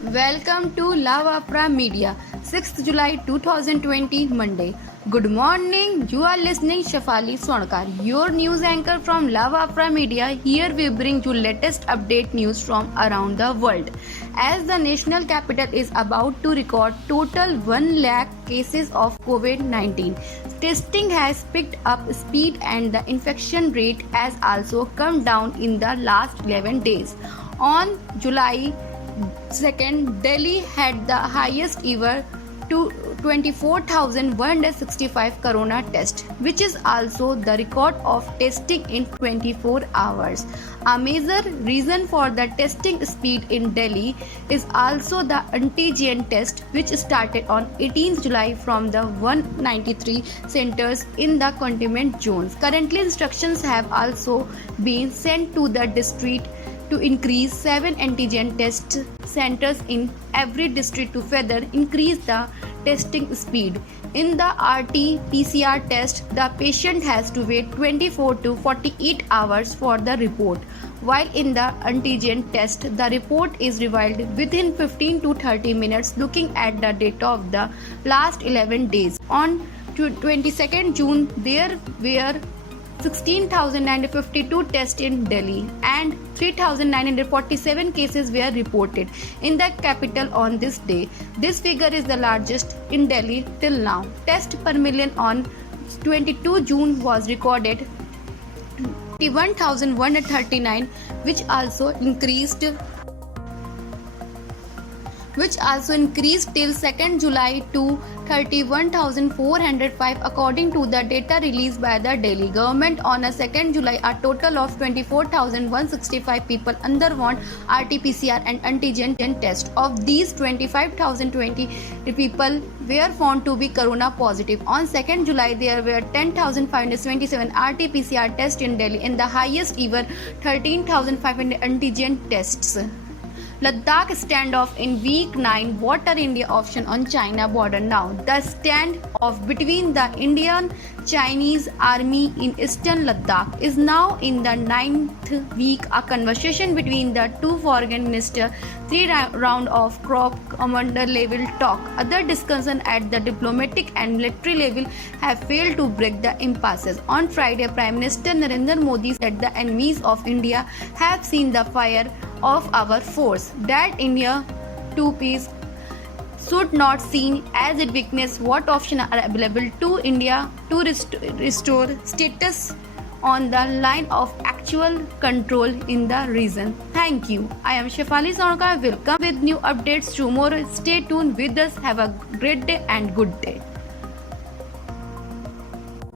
Welcome to Love Opera Media, 6th July 2020, Monday. Good morning, you are listening Shafali Sonakar, your news anchor from Love Opera Media. Here we bring you latest update news from around the world. As the national capital is about to record total 1 lakh cases of COVID-19, testing has picked up speed and the infection rate has also come down in the last 11 days. On July 2nd, Delhi had the highest ever to 24,165 corona tests, which is also the record of testing in 24 hours. A major reason for the testing speed in Delhi is also the antigen test, which started on 18th July from the 193 centers in the containment zones. Currently, instructions have also been sent to the district to increase 7 antigen test centers in every district to further increase the testing speed. In the RT-PCR test, the patient has to wait 24 to 48 hours for the report, while in the antigen test, the report is revealed within 15 to 30 minutes looking at the data of the last 11 days. On 22nd June, there were 16,952 tests in Delhi and 3,947 cases were reported in the capital on this day. This figure is the largest in Delhi till now. Test per million on 22 June was recorded 21,139, which also increased till 2nd July to 31,405 according to the data released by the Delhi government. On a 2nd July, a total of 24,165 people underwent RT-PCR and antigen test. Of these, 25,020 people were found to be corona positive. On 2nd July, there were 10,577 RT-PCR tests in Delhi and the highest ever 13,500 antigen tests. Ladakh standoff in week 9. What are India option on China border now? The standoff between the Indian Chinese army in eastern Ladakh is now in the 9th week. A conversation between the two foreign ministers, 3 round of crop commander level talk. Other discussions at the diplomatic and military level have failed to break the impasses. On Friday, Prime Minister Narendra Modi said the enemies of India have seen the fire of our force, that India to peace should not seen as it weakness. What options are available to India to restore status on the line of actual control in the region? Thank you. I am Shafali Sonakar. Will come with new updates tomorrow. Stay tuned with us. Have a great day and good day.